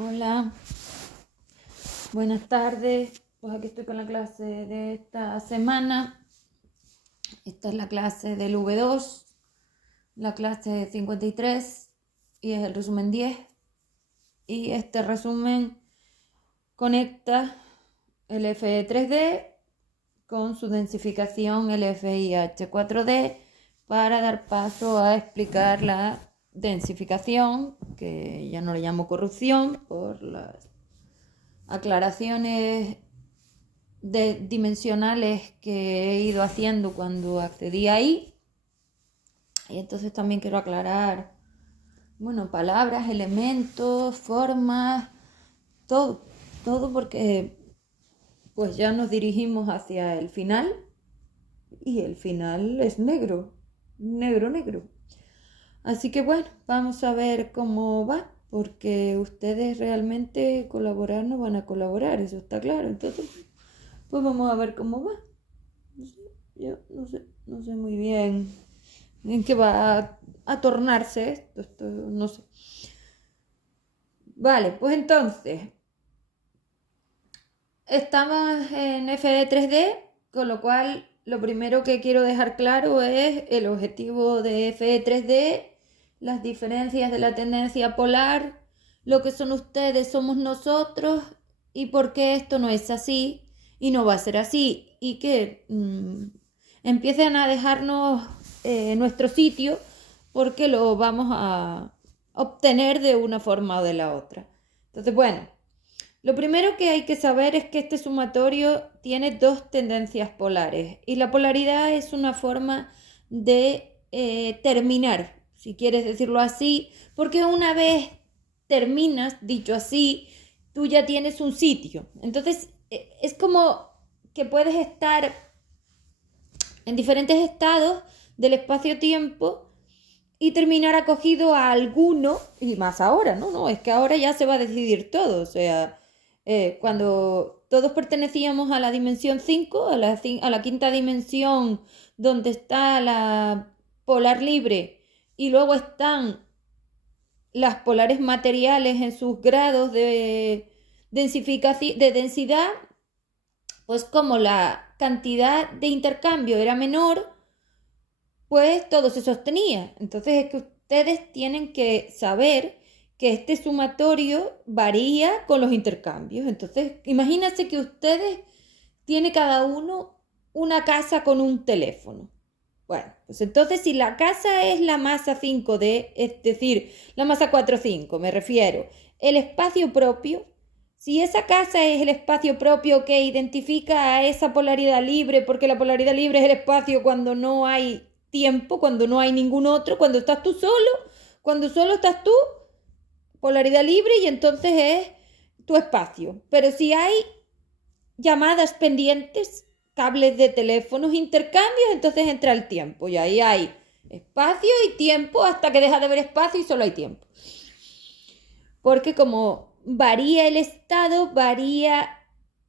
Hola, buenas tardes. Pues aquí estoy con la clase de esta semana. Esta es la clase del V2, la clase 53 y es el resumen 10. Y este resumen conecta el F3D con su densificación LFIH4D para dar paso a explicar la densificación, que ya no le llamo corrupción por las aclaraciones dimensionales que he ido haciendo cuando accedí ahí. Y entonces también quiero aclarar, palabras, elementos, formas, todo porque pues ya nos dirigimos hacia el final y el final es negro. Así que vamos a ver cómo va, porque ustedes realmente colaborar no van a colaborar, eso está claro. Entonces, pues vamos a ver cómo va. Yo no sé muy bien en qué va a tornarse esto, no sé. Vale, pues entonces, estamos en F3D, con lo cual lo primero que quiero dejar claro es el objetivo de F3D, las diferencias de la tendencia polar, lo que son ustedes somos nosotros y por qué esto no es así y no va a ser así, y que empiecen a dejarnos nuestro sitio, porque lo vamos a obtener de una forma o de la otra. Entonces, lo primero que hay que saber es que este sumatorio tiene dos tendencias polares y la polaridad es una forma de terminar, si quieres decirlo así, porque una vez terminas, dicho así, tú ya tienes un sitio. Entonces es como que puedes estar en diferentes estados del espacio-tiempo y terminar acogido a alguno, y más ahora, ¿no? Es que ahora ya se va a decidir todo, o sea, cuando todos pertenecíamos a la dimensión 5, a la quinta dimensión, donde está la polar libre, y luego están las polares materiales en sus grados de densidad, pues como la cantidad de intercambio era menor, pues todo se sostenía. Entonces es que ustedes tienen que saber que este sumatorio varía con los intercambios. Entonces, imagínense que ustedes tienen cada uno una casa con un teléfono. Bueno, pues entonces si la casa es la masa 5D, es decir, la masa 4,5, me refiero, el espacio propio, si esa casa es el espacio propio que identifica a esa polaridad libre, porque la polaridad libre es el espacio cuando no hay tiempo, cuando no hay ningún otro, cuando estás tú solo, cuando solo estás tú, polaridad libre, y entonces es tu espacio. Pero si hay llamadas pendientes, cables de teléfonos, intercambios, entonces entra el tiempo y ahí hay espacio y tiempo hasta que deja de haber espacio y solo hay tiempo. Porque como varía el estado, varía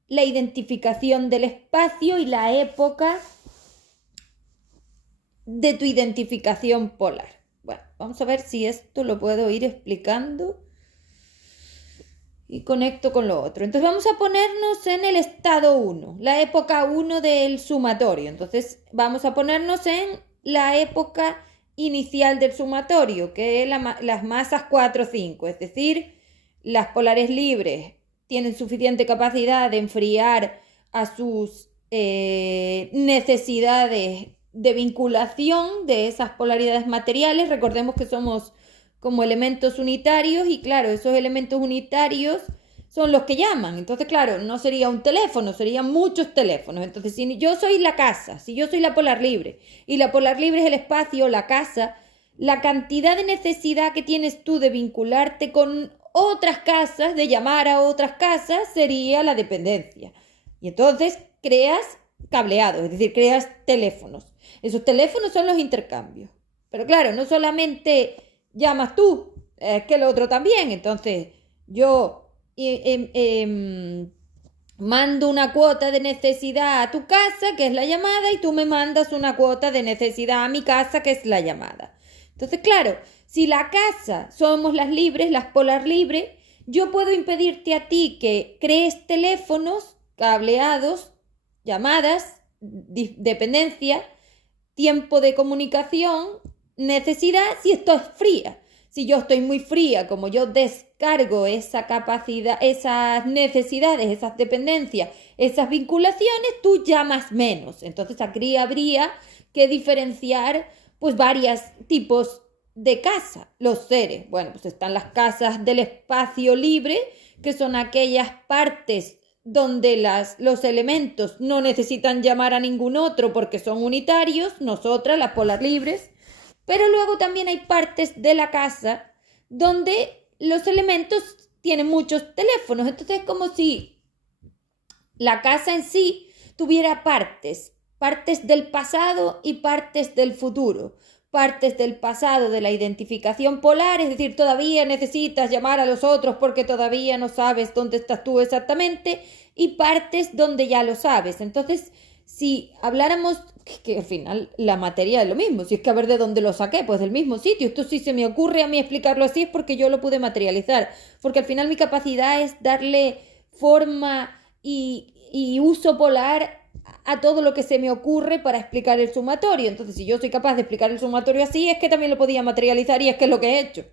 la identificación del espacio y la época de tu identificación polar. Bueno, vamos a ver si esto lo puedo ir explicando y conecto con lo otro. Entonces vamos a ponernos en el estado 1, la época 1 del sumatorio. Entonces vamos a ponernos en la época inicial del sumatorio, que es las masas 4, 5, es decir, las polares libres tienen suficiente capacidad de enfriar a sus necesidades de vinculación de esas polaridades materiales. Recordemos que somos como elementos unitarios y claro, esos elementos unitarios son los que llaman. Entonces, claro, no sería un teléfono, serían muchos teléfonos. Entonces, si yo soy la casa, si yo soy la polar libre y la polar libre es el espacio, la casa, la cantidad de necesidad que tienes tú de vincularte con otras casas, de llamar a otras casas, sería la dependencia. Y entonces creas cableados, es decir, creas teléfonos. Esos teléfonos son los intercambios. Pero claro, no solamente llamas tú, es que el otro también. Entonces, yo mando una cuota de necesidad a tu casa, que es la llamada, y tú me mandas una cuota de necesidad a mi casa, que es la llamada. Entonces, claro, si la casa somos las libres, las polar libres, yo puedo impedirte a ti que crees teléfonos, cableados, llamadas, dependencia, tiempo de comunicación, necesidad, si esto es fría. Si yo estoy muy fría, como yo descargo esa capacidad, esas necesidades, esas dependencias, esas vinculaciones, tú llamas menos. Entonces aquí habría que diferenciar pues varios tipos de casa. Los seres, bueno, pues están las casas del espacio libre, que son aquellas partes donde los elementos no necesitan llamar a ningún otro porque son unitarios, nosotras, las polar libres. Pero luego también hay partes de la casa donde los elementos tienen muchos teléfonos. Entonces es como si la casa en sí tuviera partes del pasado y partes del futuro. Partes del pasado de la identificación polar, es decir, todavía necesitas llamar a los otros porque todavía no sabes dónde estás tú exactamente, y partes donde ya lo sabes. Entonces, si habláramos, que al final la materia es lo mismo, si es que a ver de dónde lo saqué, pues del mismo sitio. Esto sí se me ocurre a mí explicarlo así es porque yo lo pude materializar, porque al final mi capacidad es darle forma y uso polar a todo lo que se me ocurre para explicar el sumatorio. Entonces, si yo soy capaz de explicar el sumatorio así, es que también lo podía materializar y es que es lo que he hecho.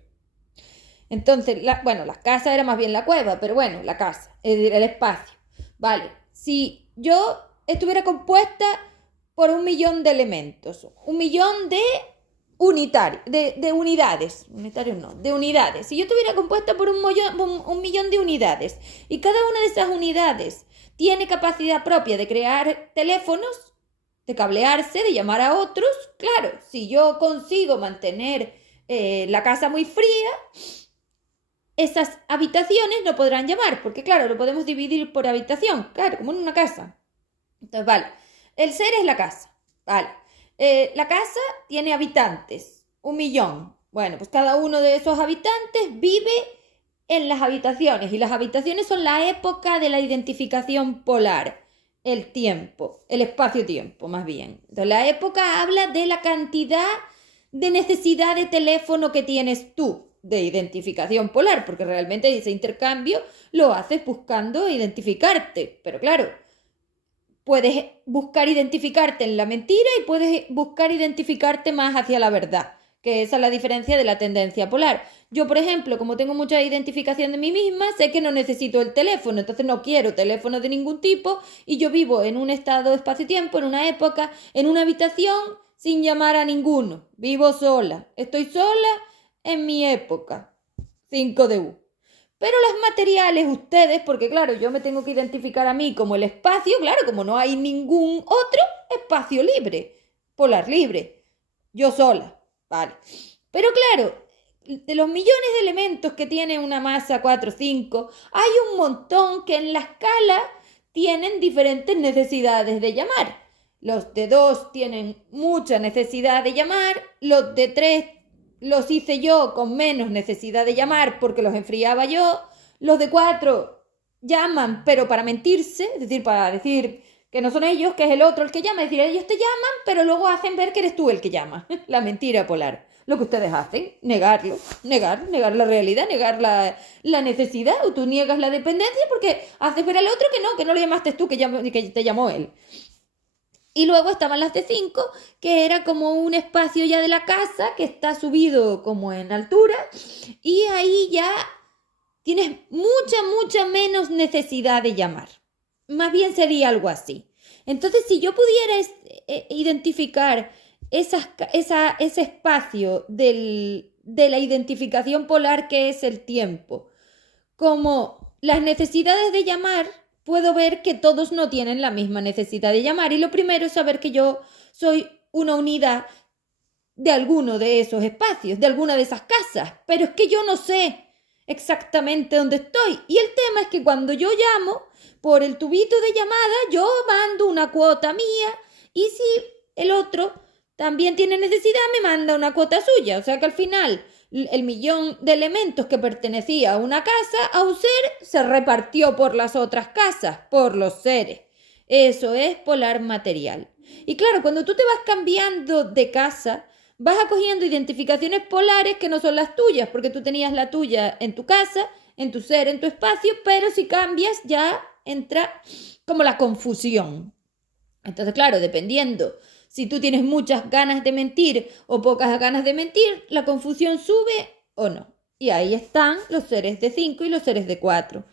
Entonces, las casas era más bien la cueva, pero bueno, la casa, es decir, el espacio. Vale, si yo estuviera compuesta por 1.000.000 de elementos, 1.000.000 de unidades, unitarios no, de unidades. Si yo estuviera compuesta por 1.000.000 de unidades y cada una de esas unidades tiene capacidad propia de crear teléfonos, de cablearse, de llamar a otros, claro, si yo consigo mantener la casa muy fría, esas habitaciones no podrán llamar, porque claro, lo podemos dividir por habitación, claro, como en una casa. Entonces, vale, el ser es la casa, vale. La casa tiene habitantes, 1.000.000. Bueno, pues cada uno de esos habitantes vive en las habitaciones, y las habitaciones son la época de la identificación polar, el tiempo, el espacio-tiempo más bien. Entonces, la época habla de la cantidad de necesidad de teléfono que tienes tú de identificación polar, porque realmente ese intercambio lo haces buscando identificarte, pero claro, puedes buscar identificarte en la mentira y puedes buscar identificarte más hacia la verdad, que esa es la diferencia de la tendencia polar. Yo, por ejemplo, como tengo mucha identificación de mí misma, sé que no necesito el teléfono, entonces no quiero teléfono de ningún tipo y yo vivo en un estado de espacio-tiempo, en una época, en una habitación, sin llamar a ninguno. Vivo sola, estoy sola en mi época. 5 de U. Pero las materiales, ustedes, porque claro, yo me tengo que identificar a mí como el espacio, claro, como no hay ningún otro espacio libre, polar libre, yo sola, vale. Pero claro, de los millones de elementos que tiene una masa 4 o 5, hay un montón que en la escala tienen diferentes necesidades de llamar. Los de 2 tienen mucha necesidad de llamar, los de 3 los hice yo con menos necesidad de llamar porque los enfriaba yo. Los de 4 llaman, pero para mentirse, es decir, para decir que no son ellos, que es el otro el que llama. Es decir, ellos te llaman, pero luego hacen ver que eres tú el que llama. La mentira polar. Lo que ustedes hacen, negarlo, negar la realidad, negar la necesidad, o tú niegas la dependencia porque haces ver al otro que no lo llamaste tú, que te llamó él. Y luego estaban las de 5, que era como un espacio ya de la casa que está subido como en altura, y ahí ya tienes mucha menos necesidad de llamar. Más bien sería algo así. Entonces, si yo pudiera identificar ese espacio de la identificación polar que es el tiempo, como las necesidades de llamar, puedo ver que todos no tienen la misma necesidad de llamar. Y lo primero es saber que yo soy una unidad de alguno de esos espacios, de alguna de esas casas. Pero es que yo no sé exactamente dónde estoy. Y el tema es que cuando yo llamo por el tubito de llamada, yo mando una cuota mía, y si el otro también tiene necesidad, me manda una cuota suya. O sea que al final el millón de elementos que pertenecía a una casa, a un ser, se repartió por las otras casas, por los seres. Eso es polar material. Y claro, cuando tú te vas cambiando de casa, vas acogiendo identificaciones polares que no son las tuyas, porque tú tenías la tuya en tu casa en tu ser, en tu espacio, pero si cambias ya entra como la confusión. Entonces, claro, dependiendo si tú tienes muchas ganas de mentir o pocas ganas de mentir, la confusión sube o no. Y ahí están los seres de 5 y los seres de 4.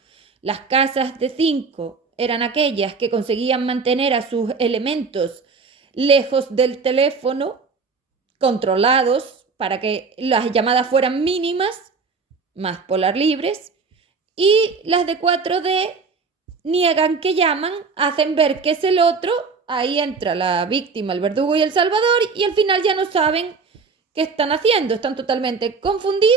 Las casas de 5 eran aquellas que conseguían mantener a sus elementos lejos del teléfono, controlados para que las llamadas fueran mínimas, más polar libres. Y las de 4D niegan que llaman, hacen ver que es el otro. Ahí entra la víctima, el verdugo y el salvador, y al final ya no saben qué están haciendo, están totalmente confundidas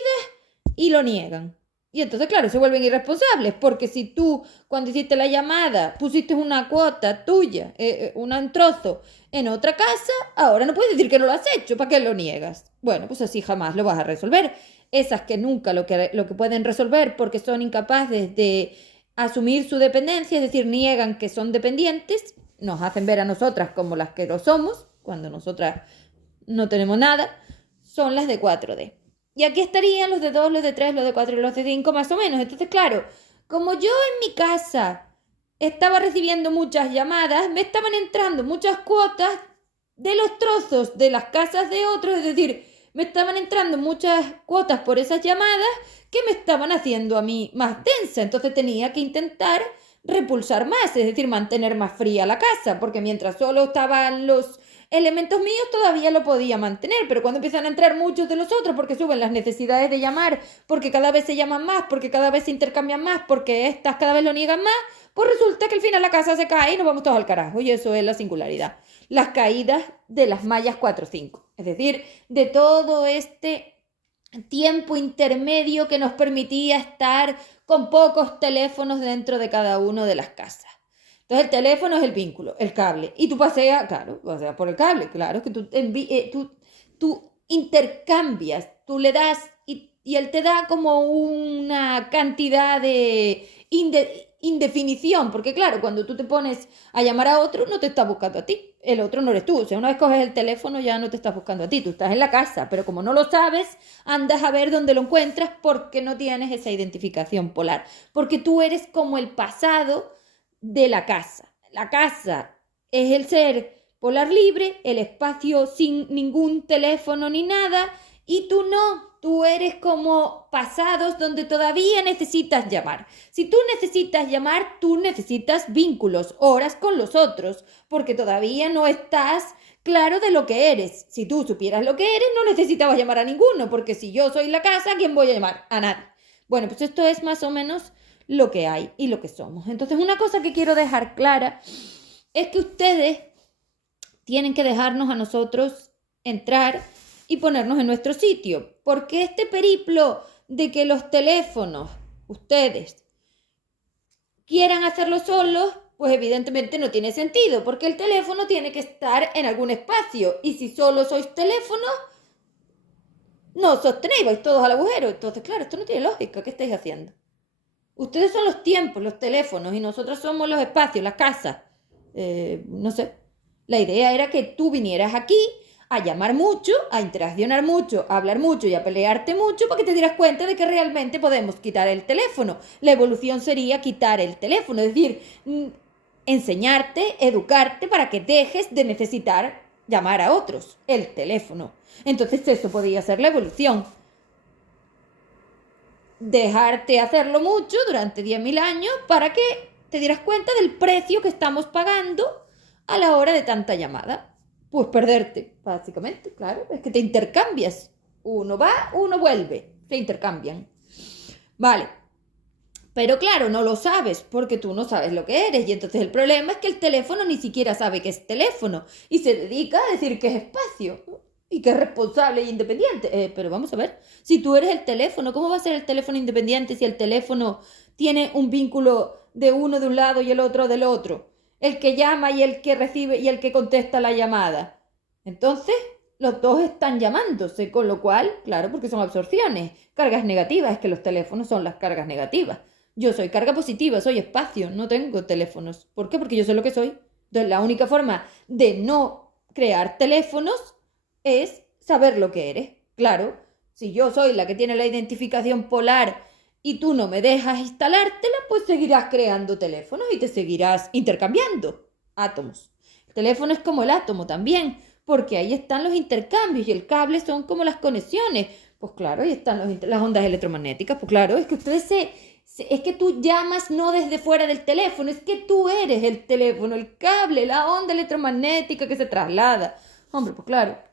y lo niegan. Y entonces, claro, se vuelven irresponsables, porque si tú, cuando hiciste la llamada, pusiste una cuota tuya, un trozo en otra casa, ahora no puedes decir que no lo has hecho, ¿para qué lo niegas? Bueno, pues así jamás lo vas a resolver. Esas que nunca lo que pueden resolver porque son incapaces de asumir su dependencia, es decir, niegan que son dependientes, nos hacen ver a nosotras como las que lo somos, cuando nosotras no tenemos nada, son las de 4D. Y aquí estarían los de 2, los de 3, los de 4 y los de 5 más o menos. Entonces, claro, como yo en mi casa estaba recibiendo muchas llamadas, me estaban entrando muchas cuotas de los trozos de las casas de otros, es decir, me estaban entrando muchas cuotas por esas llamadas que me estaban haciendo a mí más densa. Entonces tenía que intentar repulsar más, es decir, mantener más fría la casa, porque mientras solo estaban los elementos míos todavía lo podía mantener, pero cuando empiezan a entrar muchos de los otros, porque suben las necesidades de llamar, porque cada vez se llaman más, porque cada vez se intercambian más, porque estas cada vez lo niegan más, pues resulta que al final la casa se cae y nos vamos todos al carajo, y eso es la singularidad. Las caídas de las mallas 4-5, es decir, de todo este tiempo intermedio que nos permitía estar con pocos teléfonos dentro de cada una de las casas. Entonces el teléfono es el vínculo, el cable, y tú paseas, claro, paseas por el cable, claro, es que tú intercambias, tú le das y él te da como una cantidad de indefinición, porque claro, cuando tú te pones a llamar a otro, no te está buscando a ti, el otro no eres tú, o sea, una vez coges el teléfono ya no te estás buscando a ti, tú estás en la casa, pero como no lo sabes, andas a ver dónde lo encuentras porque no tienes esa identificación polar, porque tú eres como el pasado de la casa. La casa es el ser polar libre, el espacio sin ningún teléfono ni nada, y tú no, tú eres como pasados donde todavía necesitas llamar. Si tú necesitas llamar, tú necesitas vínculos, horas con los otros, porque todavía no estás claro de lo que eres. Si tú supieras lo que eres, no necesitabas llamar a ninguno, porque si yo soy la casa, ¿a quién voy a llamar? A nadie. Bueno, pues esto es más o menos lo que hay y lo que somos. Entonces, una cosa que quiero dejar clara es que ustedes tienen que dejarnos a nosotros entrar y ponernos en nuestro sitio, porque este periplo de que los teléfonos, ustedes, quieran hacerlo solos, pues evidentemente no tiene sentido, porque el teléfono tiene que estar en algún espacio, y si solo sois teléfono, no sostenéis, vais todos al agujero. Entonces, claro, esto no tiene lógica. ¿Qué estáis haciendo? Ustedes son los tiempos, los teléfonos, y nosotros somos los espacios, las casas. No sé. La idea era que tú vinieras aquí a llamar mucho, a interaccionar mucho, a hablar mucho y a pelearte mucho para que te dieras cuenta de que realmente podemos quitar el teléfono. La evolución sería quitar el teléfono, es decir, enseñarte, educarte para que dejes de necesitar llamar a otros, el teléfono. Entonces eso podría ser la evolución. Dejarte hacerlo mucho durante 10.000 años para que te dieras cuenta del precio que estamos pagando a la hora de tanta llamada. Pues perderte, básicamente, claro, es que te intercambias. Uno va, uno vuelve, se intercambian. Vale, pero claro, no lo sabes porque tú no sabes lo que eres, y entonces el problema es que el teléfono ni siquiera sabe que es teléfono y se dedica a decir que es espacio y que es responsable e independiente. Pero vamos a ver, si tú eres el teléfono, ¿cómo va a ser el teléfono independiente si el teléfono tiene un vínculo de uno de un lado y el otro del otro? El que llama y el que recibe y el que contesta la llamada. Entonces, los dos están llamándose, con lo cual, claro, porque son absorciones, cargas negativas, es que los teléfonos son las cargas negativas. Yo soy carga positiva, soy espacio, no tengo teléfonos. ¿Por qué? Porque yo soy lo que soy. Entonces, la única forma de no crear teléfonos es saber lo que eres. Claro, si yo soy la que tiene la identificación polar y tú no me dejas instalártela, pues seguirás creando teléfonos y te seguirás intercambiando átomos. El teléfono es como el átomo también, porque ahí están los intercambios y el cable son como las conexiones. Pues claro, ahí están las ondas electromagnéticas. Pues claro, es que es que tú llamas no desde fuera del teléfono, es que tú eres el teléfono, el cable, la onda electromagnética que se traslada. Hombre, pues claro.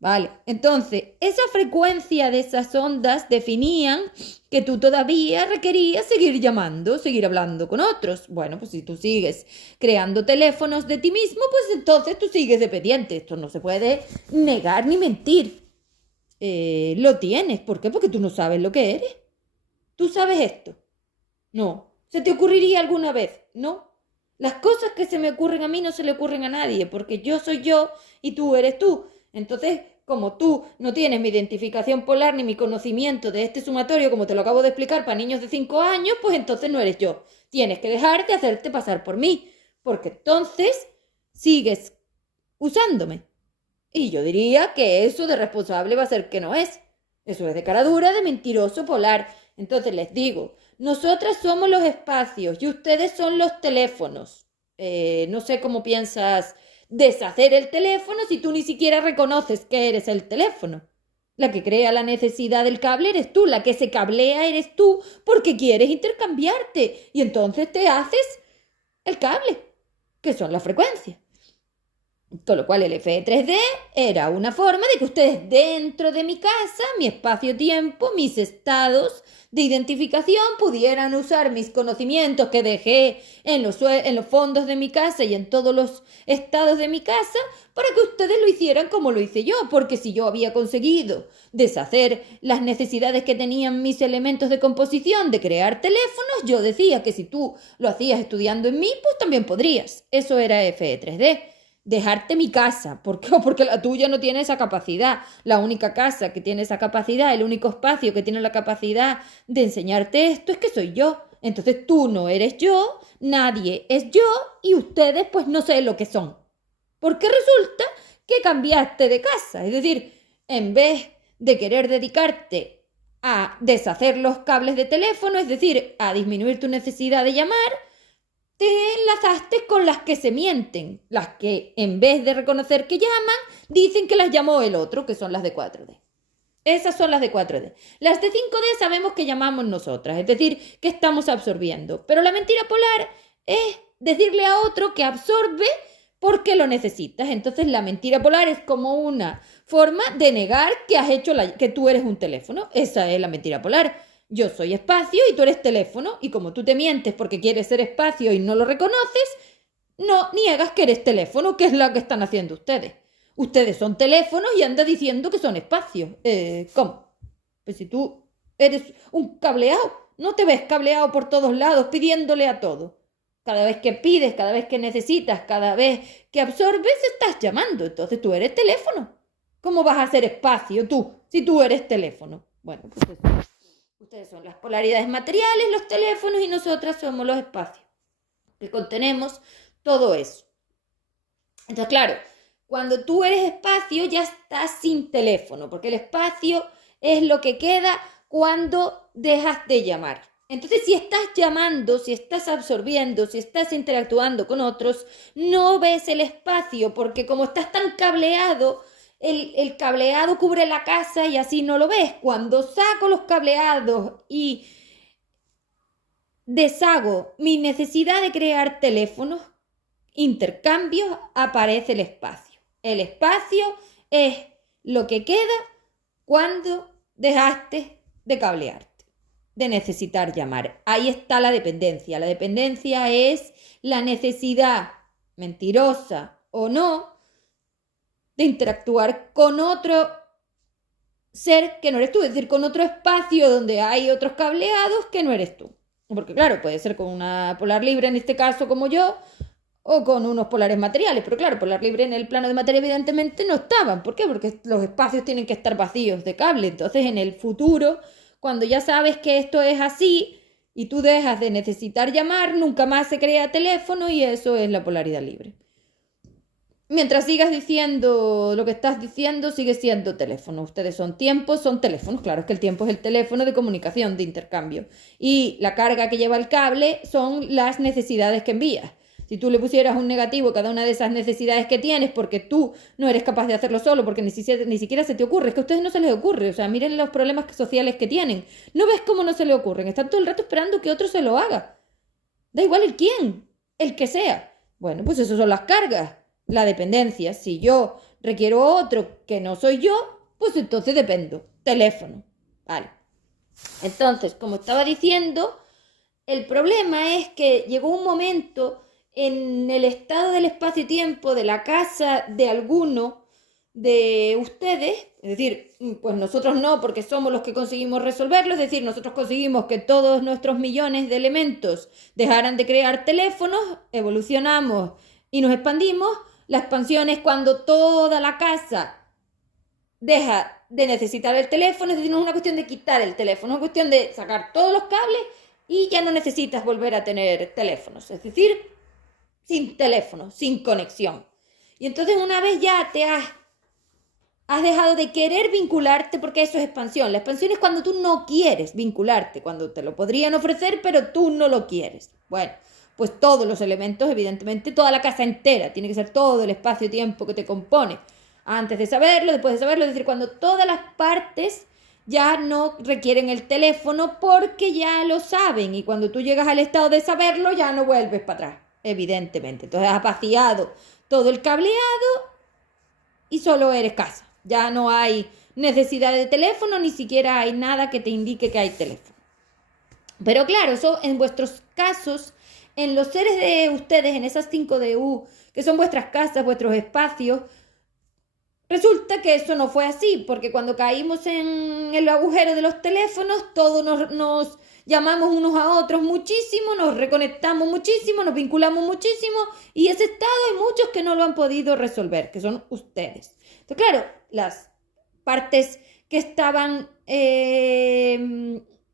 Vale, entonces, esa frecuencia de esas ondas definían que tú todavía requerías seguir llamando, seguir hablando con otros. Bueno, pues si tú sigues creando teléfonos de ti mismo, pues entonces tú sigues dependiente. Esto no se puede negar ni mentir. Lo tienes. ¿Por qué? Porque tú no sabes lo que eres. ¿Tú sabes esto? No. ¿Se te ocurriría alguna vez? No. Las cosas que se me ocurren a mí no se le ocurren a nadie, porque yo soy yo y tú eres tú. Entonces, como tú no tienes mi identificación polar ni mi conocimiento de este sumatorio, como te lo acabo de explicar para niños de 5 años, pues entonces no eres yo. Tienes que dejar de hacerte pasar por mí, porque entonces sigues usándome. Y yo diría que eso de responsable va a ser que no es. Eso es de cara dura, de mentiroso polar. Entonces les digo, nosotras somos los espacios y ustedes son los teléfonos. No sé cómo piensas deshacer el teléfono si tú ni siquiera reconoces que eres el teléfono. La que crea la necesidad del cable eres tú, la que se cablea eres tú porque quieres intercambiarte y entonces te haces el cable, que son las frecuencias. Con lo cual el FE3D era una forma de que ustedes dentro de mi casa, mi espacio-tiempo, mis estados de identificación pudieran usar mis conocimientos que dejé en los fondos de mi casa y en todos los estados de mi casa para que ustedes lo hicieran como lo hice yo, porque si yo había conseguido deshacer las necesidades que tenían mis elementos de composición de crear teléfonos, yo decía que si tú lo hacías estudiando en mí, pues también podrías. Eso era FE3D. Dejarte mi casa. ¿Por qué? Porque la tuya no tiene esa capacidad. La única casa que tiene esa capacidad, el único espacio que tiene la capacidad de enseñarte esto es que soy yo. Entonces tú no eres yo, nadie es yo y ustedes pues no sé lo que son. Porque resulta que cambiaste de casa. Es decir, en vez de querer dedicarte a deshacer los cables de teléfono, es decir, a disminuir tu necesidad de llamar, te enlazaste con las que se mienten, las que en vez de reconocer que llaman, dicen que las llamó el otro, que son las de 4D. Esas son las de 4D. Las de 5D sabemos que llamamos nosotras, es decir, que estamos absorbiendo. Pero la mentira polar es decirle a otro que absorbe porque lo necesitas. Entonces la mentira polar es como una forma de negar que has hecho que tú eres un teléfono. Esa es la mentira polar. Yo soy espacio y tú eres teléfono, y como tú te mientes porque quieres ser espacio y no lo reconoces, no niegas que eres teléfono, que es lo que están haciendo ustedes. Ustedes son teléfonos y andan diciendo que son espacios. ¿Cómo? Pues si tú eres un cableado, no te ves cableado por todos lados pidiéndole a todo. Cada vez que pides, cada vez que necesitas, cada vez que absorbes, estás llamando. Entonces tú eres teléfono. ¿Cómo vas a ser espacio tú si tú eres teléfono? Bueno, pues eso. Ustedes son las polaridades materiales, los teléfonos, y nosotras somos los espacios que contenemos todo eso. Entonces, claro, cuando tú eres espacio ya estás sin teléfono, porque el espacio es lo que queda cuando dejas de llamar. Entonces, si estás llamando, si estás absorbiendo, si estás interactuando con otros, no ves el espacio, porque como estás tan cableado, el cableado cubre la casa y así no lo ves. Cuando saco los cableados y deshago mi necesidad de crear teléfonos, intercambios, aparece el espacio. El espacio es lo que queda cuando dejaste de cablearte, de necesitar llamar. Ahí está la dependencia. La dependencia es la necesidad, mentirosa o no, de interactuar con otro ser que no eres tú, es decir, con otro espacio donde hay otros cableados que no eres tú. Porque claro, puede ser con una polar libre en este caso como yo, o con unos polares materiales, pero claro, polar libre en el plano de materia evidentemente no estaban. ¿Por qué? Porque los espacios tienen que estar vacíos de cable. Entonces en el futuro, cuando ya sabes que esto es así y tú dejas de necesitar llamar, nunca más se crea teléfono y eso es la polaridad libre. Mientras sigas diciendo lo que estás diciendo, sigue siendo teléfono. Ustedes son tiempos, son teléfonos. Claro, es que el tiempo es el teléfono de comunicación, de intercambio. Y la carga que lleva el cable son las necesidades que envías. Si tú le pusieras un negativo a cada una de esas necesidades que tienes porque tú no eres capaz de hacerlo solo, porque ni siquiera se te ocurre, es que a ustedes no se les ocurre. O sea, miren los problemas sociales que tienen. ¿No ves cómo no se les ocurren? Están todo el rato esperando que otro se lo haga. Da igual el quién, el que sea. Bueno, pues eso son las cargas. La dependencia. Si yo requiero otro que no soy yo, pues entonces dependo. Teléfono. Vale. Entonces, como estaba diciendo, el problema es que llegó un momento en el estado del espacio-tiempo de la casa de alguno de ustedes, es decir, pues nosotros no, porque somos los que conseguimos resolverlo, es decir, nosotros conseguimos que todos nuestros millones de elementos dejaran de crear teléfonos, evolucionamos y nos expandimos. La expansión es cuando toda la casa deja de necesitar el teléfono, es decir, no es una cuestión de quitar el teléfono, es una cuestión de sacar todos los cables y ya no necesitas volver a tener teléfonos, es decir, sin teléfono, sin conexión. Y entonces una vez ya te has dejado de querer vincularte, porque eso es expansión. La expansión es cuando tú no quieres vincularte, cuando te lo podrían ofrecer, pero tú no lo quieres. Bueno, pues todos los elementos, evidentemente, toda la casa entera, tiene que ser todo el espacio-tiempo que te compone. Antes de saberlo, después de saberlo, es decir, cuando todas las partes ya no requieren el teléfono porque ya lo saben, y cuando tú llegas al estado de saberlo ya no vuelves para atrás, evidentemente. Entonces has vaciado todo el cableado y solo eres casa. Ya no hay necesidad de teléfono, ni siquiera hay nada que te indique que hay teléfono. Pero claro, eso en vuestros casos, en los seres de ustedes, en esas 5DU, que son vuestras casas, vuestros espacios, resulta que eso no fue así, porque cuando caímos en el agujero de los teléfonos, todos nos llamamos unos a otros muchísimo, nos reconectamos muchísimo, nos vinculamos muchísimo, y ese estado hay muchos que no lo han podido resolver, que son ustedes. Entonces, claro, las partes que estaban,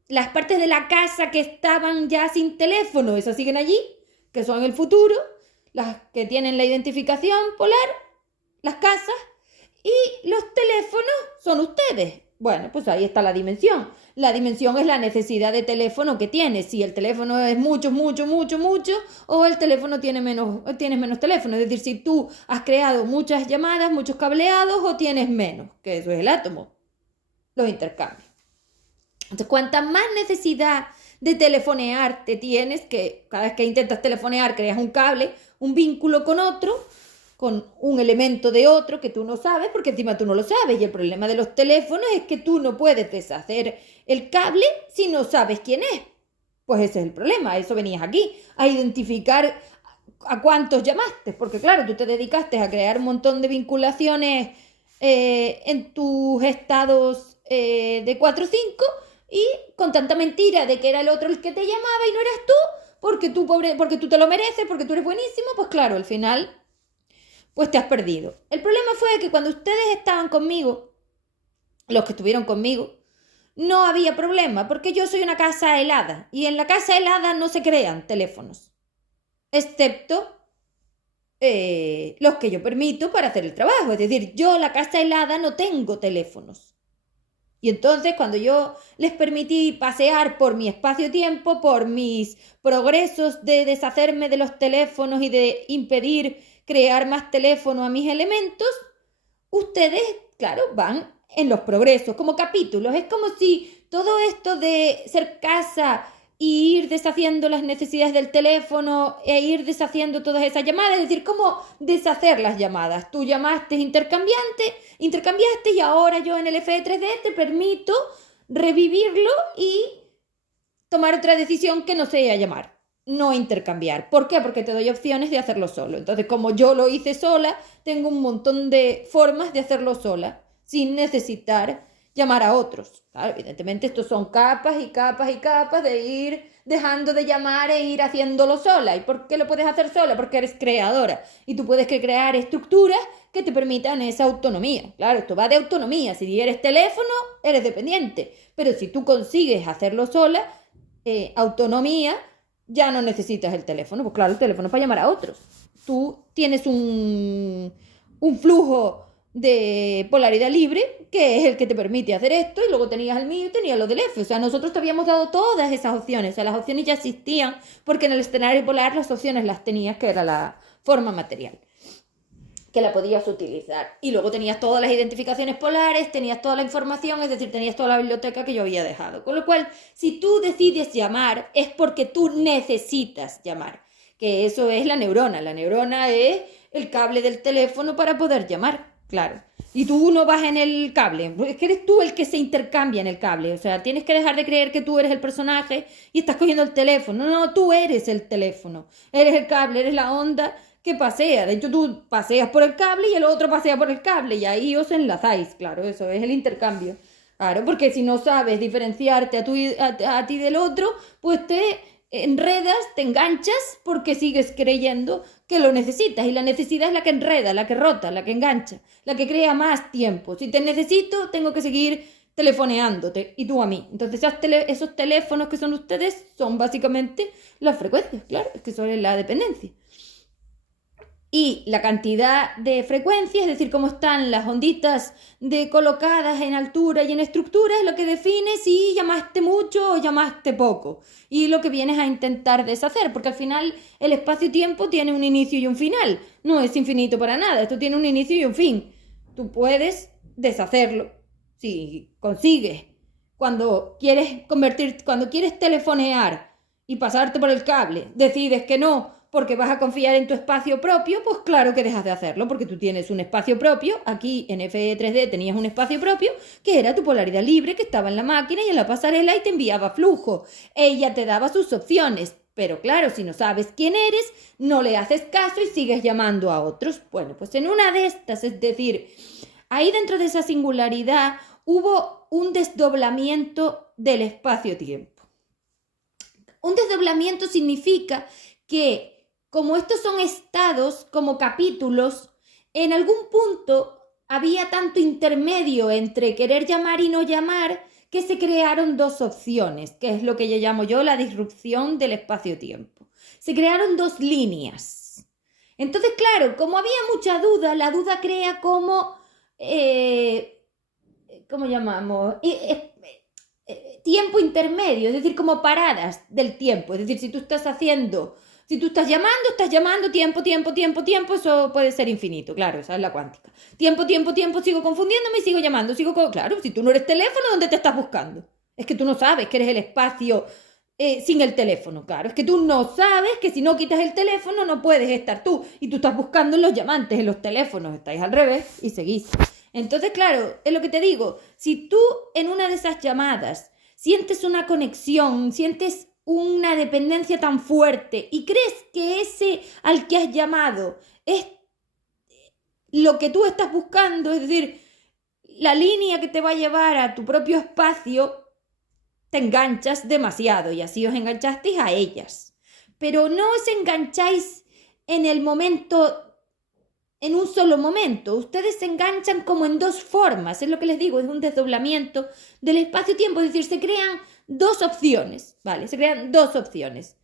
las partes de la casa que estaban ya sin teléfono, esas siguen allí, que son el futuro, las que tienen la identificación polar, las casas, y los teléfonos son ustedes. Bueno, pues ahí está la dimensión. La dimensión es la necesidad de teléfono que tienes. Si el teléfono es mucho, o el teléfono tienes menos teléfono. Es decir, si tú has creado muchas llamadas, muchos cableados, o tienes menos, que eso es el átomo. Los intercambios. Entonces, cuanta más necesidad de telefonear te tienes, que cada vez que intentas telefonear creas un cable, un vínculo con otro, con un elemento de otro que tú no sabes, porque encima tú no lo sabes. Y el problema de los teléfonos es que tú no puedes deshacer el cable si no sabes quién es. Pues ese es el problema. A eso venías aquí, a identificar a cuántos llamaste, porque claro, tú te dedicaste a crear un montón de vinculaciones en tus estados de 4 o 5, y con tanta mentira de que era el otro el que te llamaba y no eras tú, porque tú te lo mereces, porque tú eres buenísimo, pues claro, al final pues te has perdido. El problema fue que cuando ustedes estaban conmigo, los que estuvieron conmigo, no había problema, porque yo soy una casa helada, y en la casa helada no se crean teléfonos, excepto los que yo permito para hacer el trabajo. Es decir, yo, la casa helada, no tengo teléfonos. Y entonces, cuando yo les permití pasear por mi espacio-tiempo, por mis progresos de deshacerme de los teléfonos y de impedir crear más teléfono a mis elementos, ustedes, claro, van en los progresos, como capítulos. Es como si todo esto de ser casa y ir deshaciendo las necesidades del teléfono e ir deshaciendo todas esas llamadas, es decir, cómo deshacer las llamadas. Tú llamaste intercambiaste, y ahora yo en el FE3D te permito revivirlo y tomar otra decisión que no sea llamar, no intercambiar. ¿Por qué? Porque te doy opciones de hacerlo solo. Entonces, como yo lo hice sola, tengo un montón de formas de hacerlo sola, sin necesitar llamar a otros. Claro, evidentemente estos son capas y capas y capas de ir dejando de llamar e ir haciéndolo sola. ¿Y por qué lo puedes hacer sola? Porque eres creadora y tú puedes crear estructuras que te permitan esa autonomía. Claro, esto va de autonomía. Si eres teléfono, eres dependiente, pero si tú consigues hacerlo sola, autonomía, ya no necesitas el teléfono. Pues claro, el teléfono es para llamar a otros. Tú tienes un flujo de polaridad libre, que es el que te permite hacer esto, y luego tenías el mío y tenías lo del F. O sea, nosotros te habíamos dado todas esas opciones. O sea, las opciones ya existían, porque en el escenario polar las opciones las tenías, que era la forma material, que la podías utilizar. Y luego tenías todas las identificaciones polares, tenías toda la información, es decir, tenías toda la biblioteca que yo había dejado. Con lo cual, si tú decides llamar, es porque tú necesitas llamar, que eso es la neurona. La neurona es el cable del teléfono para poder llamar, claro. Y tú no vas en el cable, es que eres tú el que se intercambia en el cable. O sea, tienes que dejar de creer que tú eres el personaje y estás cogiendo el teléfono. No, no, tú eres el teléfono, eres el cable, eres la onda que pasea. De hecho, tú paseas por el cable y el otro pasea por el cable y ahí os enlazáis, claro, eso es el intercambio. Claro, porque si no sabes diferenciarte a ti del otro, pues te enredas, te enganchas porque sigues creyendo que lo necesitas, y la necesidad es la que enreda, la que rota, la que engancha, la que crea más tiempo. Si te necesito, tengo que seguir telefoneándote y tú a mí. Entonces esos teléfonos que son ustedes son básicamente las frecuencias, claro, es que eso es la dependencia. Y la cantidad de frecuencias, es decir, cómo están las onditas colocadas en altura y en estructura, es lo que define si llamaste mucho o llamaste poco. Y lo que vienes a intentar deshacer, porque al final el espacio-tiempo tiene un inicio y un final. No es infinito para nada, esto tiene un inicio y un fin. Tú puedes deshacerlo si consigues. Cuando quieres telefonear y pasarte por el cable, decides que no, porque vas a confiar en tu espacio propio, pues claro que dejas de hacerlo, porque tú tienes un espacio propio. Aquí en FE3D tenías un espacio propio, que era tu polaridad libre, que estaba en la máquina y en la pasarela y te enviaba flujo. Ella te daba sus opciones, pero claro, si no sabes quién eres, no le haces caso y sigues llamando a otros. Bueno, pues en una de estas, es decir, ahí dentro de esa singularidad hubo un desdoblamiento del espacio-tiempo. Un desdoblamiento significa que, como estos son estados, como capítulos, en algún punto había tanto intermedio entre querer llamar y no llamar, que se crearon dos opciones, que es lo que yo llamo la disrupción del espacio-tiempo. Se crearon dos líneas. Entonces, claro, como había mucha duda, la duda crea como, ¿cómo llamamos? Tiempo intermedio, es decir, como paradas del tiempo. Es decir, si tú estás llamando, tiempo, eso puede ser infinito, claro, esa es la cuántica. Tiempo, sigo confundiéndome y sigo llamando, claro, si tú no eres teléfono, ¿dónde te estás buscando? Es que tú no sabes que eres el espacio sin el teléfono, claro, es que tú no sabes que si no quitas el teléfono no puedes estar tú, y tú estás buscando en los llamantes, en los teléfonos, estáis al revés y seguís. Entonces, claro, es lo que te digo, si tú en una de esas llamadas sientes una conexión, sientes una dependencia tan fuerte y crees que ese al que has llamado es lo que tú estás buscando, es decir, la línea que te va a llevar a tu propio espacio, te enganchas demasiado, y así os enganchasteis a ellas. Pero no os engancháis en el momento, en un solo momento. Ustedes se enganchan como en dos formas, es lo que les digo, es un desdoblamiento del espacio-tiempo, es decir, se crean dos opciones, ¿vale? Se crean dos opciones.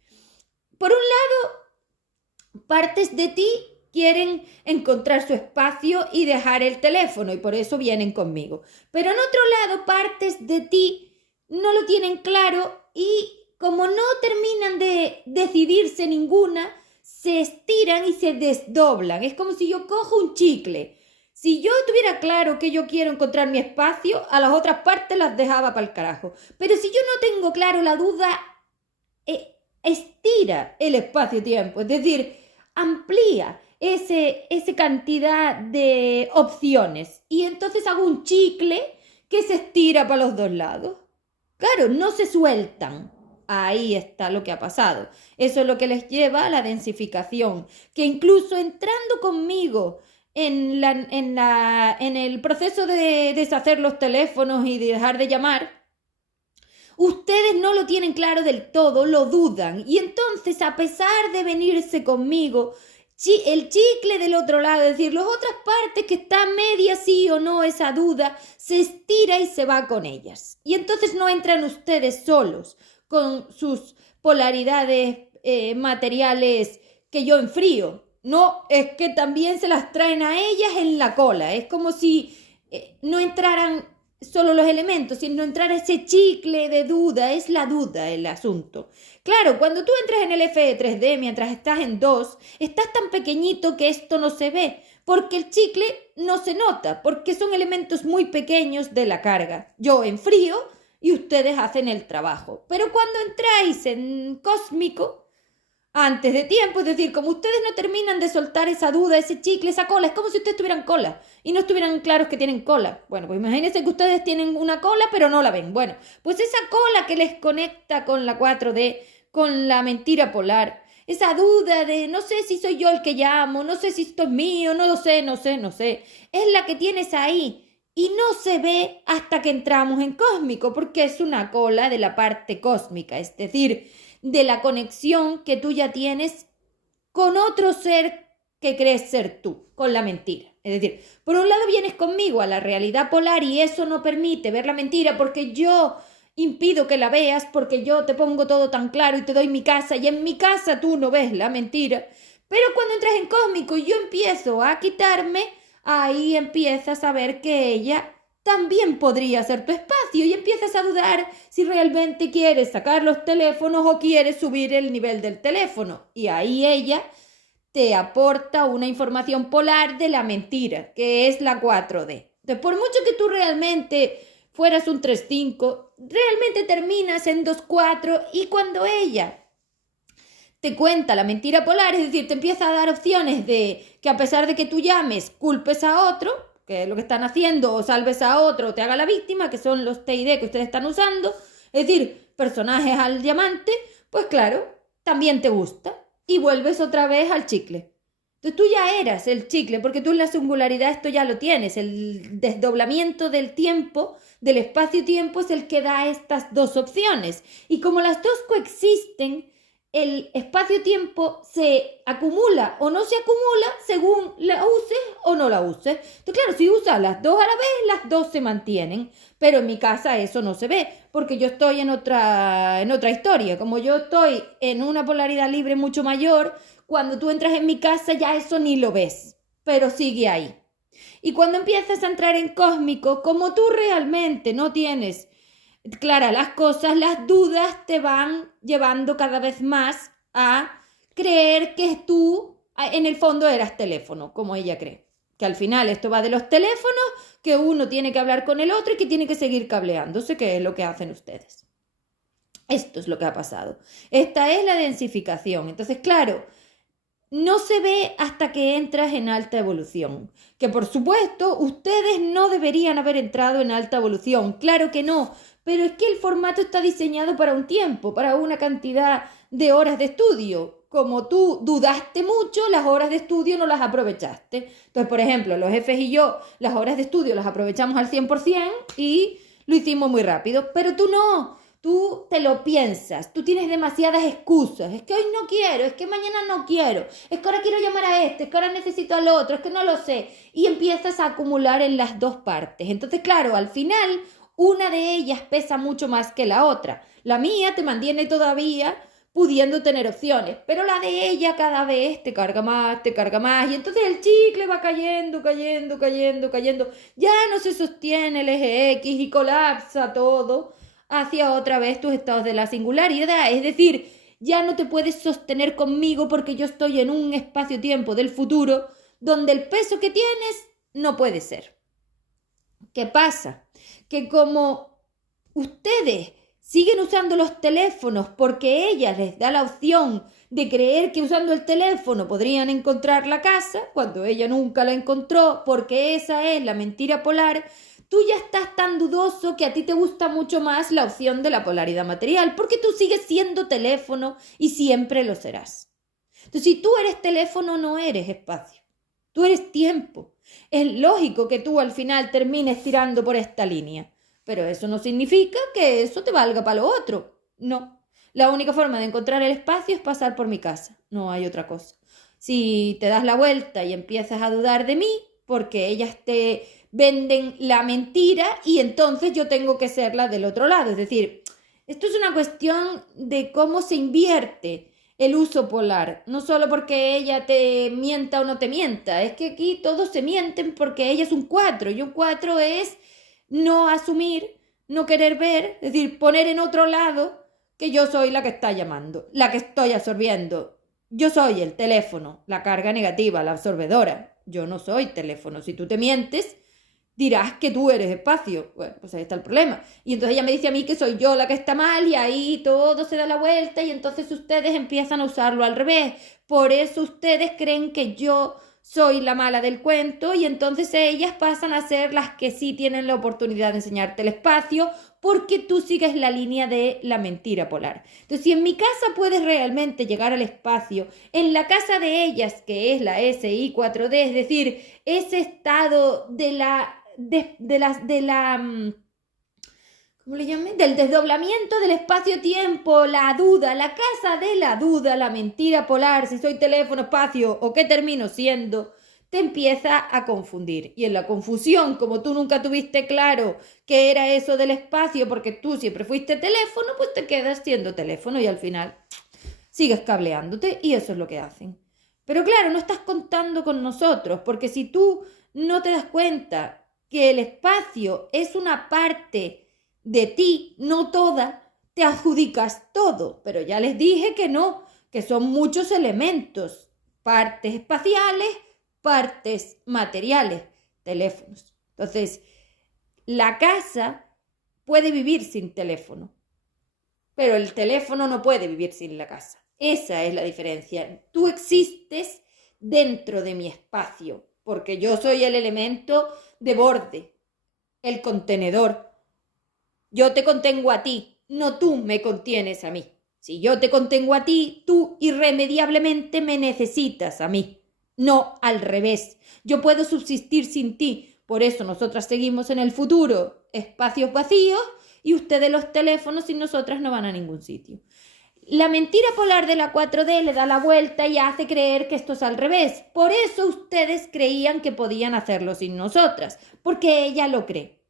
Por un lado, partes de ti quieren encontrar su espacio y dejar el teléfono, y por eso vienen conmigo. Pero en otro lado, partes de ti no lo tienen claro, y como no terminan de decidirse ninguna, se estiran y se desdoblan. Es como si yo cojo un chicle. Si yo tuviera claro que yo quiero encontrar mi espacio, a las otras partes las dejaba para el carajo. Pero si yo no tengo claro, la duda estira el espacio-tiempo, es decir, amplía esa cantidad de opciones. Y entonces hago un chicle que se estira para los dos lados. Claro, no se sueltan. Ahí está lo que ha pasado. Eso es lo que les lleva a la densificación, que incluso entrando conmigo en el proceso de deshacer los teléfonos y de dejar de llamar, ustedes no lo tienen claro del todo, lo dudan, y entonces, a pesar de venirse conmigo, el chicle del otro lado, es decir, las otras partes que están media sí o no, esa duda se estira y se va con ellas, y entonces no entran ustedes solos con sus polaridades materiales que yo enfrío. No, es que también se las traen a ellas en la cola. Es como si no entraran solo los elementos, sino entrara ese chicle de duda. Es la duda el asunto. Claro, cuando tú entras en el FE3D mientras estás en 2, estás tan pequeñito que esto no se ve, porque el chicle no se nota, porque son elementos muy pequeños de la carga. Yo enfrío y ustedes hacen el trabajo. Pero cuando entráis en cósmico, antes de tiempo, es decir, como ustedes no terminan de soltar esa duda, ese chicle, esa cola, es como si ustedes tuvieran cola y no estuvieran claros que tienen cola. Bueno, pues imagínense que ustedes tienen una cola pero no la ven. Bueno, pues esa cola que les conecta con la 4D, con la mentira polar, esa duda de no sé si soy yo el que llamo, no sé si esto es mío, no lo sé, no sé, es la que tienes ahí. Y no se ve hasta que entramos en cósmico, porque es una cola de la parte cósmica, es decir, de la conexión que tú ya tienes con otro ser que crees ser tú, con la mentira. Es decir, por un lado vienes conmigo a la realidad polar y eso no permite ver la mentira porque yo impido que la veas, porque yo te pongo todo tan claro y te doy mi casa y en mi casa tú no ves la mentira. Pero cuando entras en cósmico y yo empiezo a quitarme, ahí empiezas a ver que ella también podría ser tu espacio y empiezas a dudar si realmente quieres sacar los teléfonos o quieres subir el nivel del teléfono. Y ahí ella te aporta una información polar de la mentira, que es la 4D. Entonces, por mucho que tú realmente fueras un 3.5, realmente terminas en 2.4 y cuando ella te cuenta la mentira polar, es decir, te empieza a dar opciones de que a pesar de que tú llames, culpes a otro, que es lo que están haciendo, o salves a otro, o te haga la víctima, que son los TID que ustedes están usando, es decir, personajes al diamante, pues claro, también te gusta y vuelves otra vez al chicle. Entonces tú ya eras el chicle, porque tú en la singularidad esto ya lo tienes, el desdoblamiento del tiempo, del espacio-tiempo es el que da estas dos opciones. Y como las dos coexisten, el espacio-tiempo se acumula o no se acumula según la uses o no la uses. Entonces, claro, si usas las dos a la vez, las dos se mantienen. Pero en mi casa eso no se ve, porque yo estoy en otra historia. Como yo estoy en una polaridad libre mucho mayor, cuando tú entras en mi casa ya eso ni lo ves, pero sigue ahí. Y cuando empiezas a entrar en cósmico, como tú realmente no tienes claras las cosas, las dudas te van llevando cada vez más a creer que tú en el fondo eras teléfono, como ella cree. Que al final esto va de los teléfonos, que uno tiene que hablar con el otro y que tiene que seguir cableándose, que es lo que hacen ustedes. Esto es lo que ha pasado. Esta es la densificación. Entonces, claro, no se ve hasta que entras en alta evolución. Que por supuesto, ustedes no deberían haber entrado en alta evolución. Claro que no. Pero es que el formato está diseñado para un tiempo, para una cantidad de horas de estudio. Como tú dudaste mucho, las horas de estudio no las aprovechaste. Entonces, por ejemplo, los jefes y yo, las horas de estudio las aprovechamos al 100% y lo hicimos muy rápido. Pero tú no. Tú te lo piensas, tú tienes demasiadas excusas, es que hoy no quiero, es que mañana no quiero, es que ahora quiero llamar a este, es que ahora necesito al otro, es que no lo sé, y empiezas a acumular en las dos partes. Entonces, claro, al final una de ellas pesa mucho más que la otra. La mía te mantiene todavía pudiendo tener opciones, pero la de ella cada vez te carga más, y entonces el chicle va cayendo, ya no se sostiene el eje X y colapsa todo hacia otra vez tus estados de la singularidad, es decir, ya no te puedes sostener conmigo porque yo estoy en un espacio-tiempo del futuro donde el peso que tienes no puede ser. ¿Qué pasa? Que como ustedes siguen usando los teléfonos porque ella les da la opción de creer que usando el teléfono podrían encontrar la casa, cuando ella nunca la encontró porque esa es la mentira polar, tú ya estás tan dudoso que a ti te gusta mucho más la opción de la polaridad material, porque tú sigues siendo teléfono y siempre lo serás. Entonces, si tú eres teléfono, no eres espacio. Tú eres tiempo. Es lógico que tú al final termines tirando por esta línea, pero eso no significa que eso te valga para lo otro. No. La única forma de encontrar el espacio es pasar por mi casa. No hay otra cosa. Si te das la vuelta y empiezas a dudar de mí, porque ellas te venden la mentira y entonces yo tengo que ser la del otro lado. Es decir, esto es una cuestión de cómo se invierte el uso polar, no solo porque ella te mienta o no te mienta, es que aquí todos se mienten porque ella es un 4 y un 4 es no asumir, no querer ver, es decir, poner en otro lado que yo soy la que está llamando, la que estoy absorbiendo. Yo soy el teléfono, la carga negativa, la absorbedora. Yo no soy teléfono. Si tú te mientes, dirás que tú eres espacio. Bueno, pues ahí está el problema. Y entonces ella me dice a mí que soy yo la que está mal y ahí todo se da la vuelta y entonces ustedes empiezan a usarlo al revés. Por eso ustedes creen que yo soy la mala del cuento y entonces ellas pasan a ser las que sí tienen la oportunidad de enseñarte el espacio porque tú sigues la línea de la mentira polar. Entonces, si en mi casa puedes realmente llegar al espacio, en la casa de ellas, que es la SI4D, es decir, ese estado ¿cómo le llamé? Del desdoblamiento del espacio-tiempo, la duda, la casa de la duda, la mentira polar, si soy teléfono, espacio o qué termino siendo, te empieza a confundir. Y en la confusión, como tú nunca tuviste claro qué era eso del espacio, porque tú siempre fuiste teléfono, pues te quedas siendo teléfono y al final sigues cableándote y eso es lo que hacen. Pero claro, no estás contando con nosotros, porque si tú no te das cuenta que el espacio es una parte de ti, no toda, te adjudicas todo. Pero ya les dije que no, que son muchos elementos, partes espaciales, partes materiales, teléfonos. Entonces, la casa puede vivir sin teléfono, pero el teléfono no puede vivir sin la casa. Esa es la diferencia. Tú existes dentro de mi espacio, porque yo soy el elemento de borde, el contenedor. Yo te contengo a ti, no tú me contienes a mí. Si yo te contengo a ti, tú irremediablemente me necesitas a mí. No al revés. Yo puedo subsistir sin ti. Por eso nosotras seguimos en el futuro, espacios vacíos, y ustedes los teléfonos sin nosotras no van a ningún sitio. La mentira polar de la 4D le da la vuelta y hace creer que esto es al revés. Por eso ustedes creían que podían hacerlo sin nosotras, porque ella lo cree.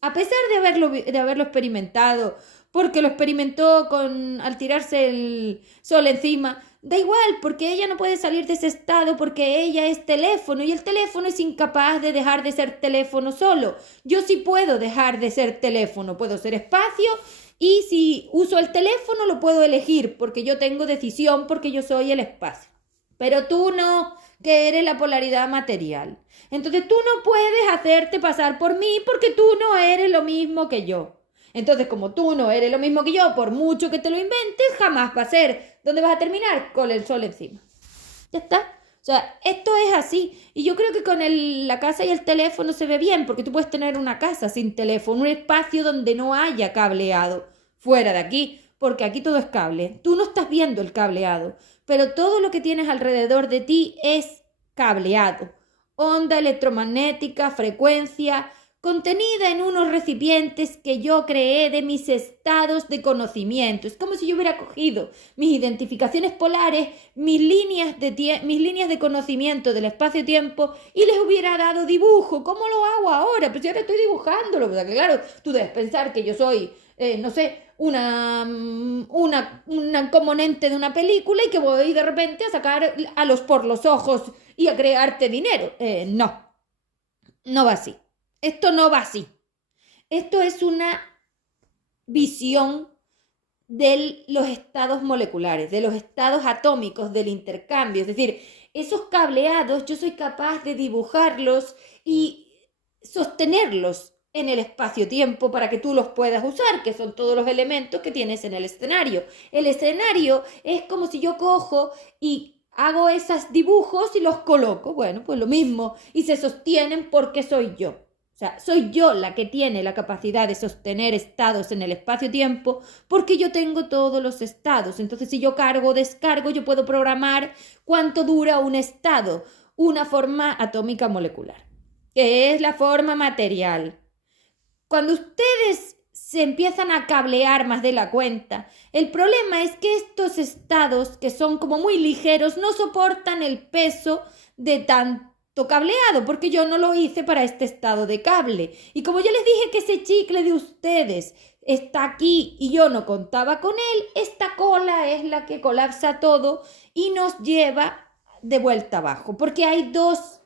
A pesar de haberlo experimentado, porque lo experimentó al tirarse el sol encima, da igual, porque ella no puede salir de ese estado, porque ella es teléfono y el teléfono es incapaz de dejar de ser teléfono solo. Yo sí puedo dejar de ser teléfono, puedo ser espacio y si uso el teléfono lo puedo elegir, porque yo tengo decisión, porque yo soy el espacio. Pero tú no, que eres la polaridad material. Entonces tú no puedes hacerte pasar por mí porque tú no eres lo mismo que yo. Entonces, como tú no eres lo mismo que yo, por mucho que te lo inventes, jamás va a ser. ¿Dónde vas a terminar? Con el sol encima. Ya está. O sea, esto es así. Y yo creo que con la casa y el teléfono se ve bien, porque tú puedes tener una casa sin teléfono, un espacio donde no haya cableado fuera de aquí, porque aquí todo es cable. Tú no estás viendo el cableado, pero todo lo que tienes alrededor de ti es cableado. Onda electromagnética, frecuencia, contenida en unos recipientes que yo creé de mis estados de conocimiento. Es como si yo hubiera cogido mis identificaciones polares, mis líneas de conocimiento del espacio-tiempo y les hubiera dado dibujo. ¿Cómo lo hago ahora? Pues yo ahora estoy dibujándolo. Porque claro, tú debes pensar que yo soy, no sé, una componente de una película y que voy de repente a sacar por los ojos y a crearte dinero. No va así. Esto no va así. Esto es una visión de los estados moleculares, de los estados atómicos, del intercambio. Es decir, esos cableados yo soy capaz de dibujarlos y sostenerlos en el espacio-tiempo para que tú los puedas usar, que son todos los elementos que tienes en el escenario. El escenario es como si yo cojo y hago esos dibujos y los coloco. Bueno, pues lo mismo. Y se sostienen porque soy yo. O sea, soy yo la que tiene la capacidad de sostener estados en el espacio-tiempo porque yo tengo todos los estados. Entonces, si yo cargo o descargo, yo puedo programar cuánto dura un estado, una forma atómica molecular, que es la forma material. Cuando ustedes se empiezan a cablear más de la cuenta, el problema es que estos estados, que son como muy ligeros, no soportan el peso de tanto cableado, porque yo no lo hice para este estado de cable. Y como ya les dije que ese chicle de ustedes está aquí y yo no contaba con él, esta cola es la que colapsa todo y nos lleva de vuelta abajo, porque hay dos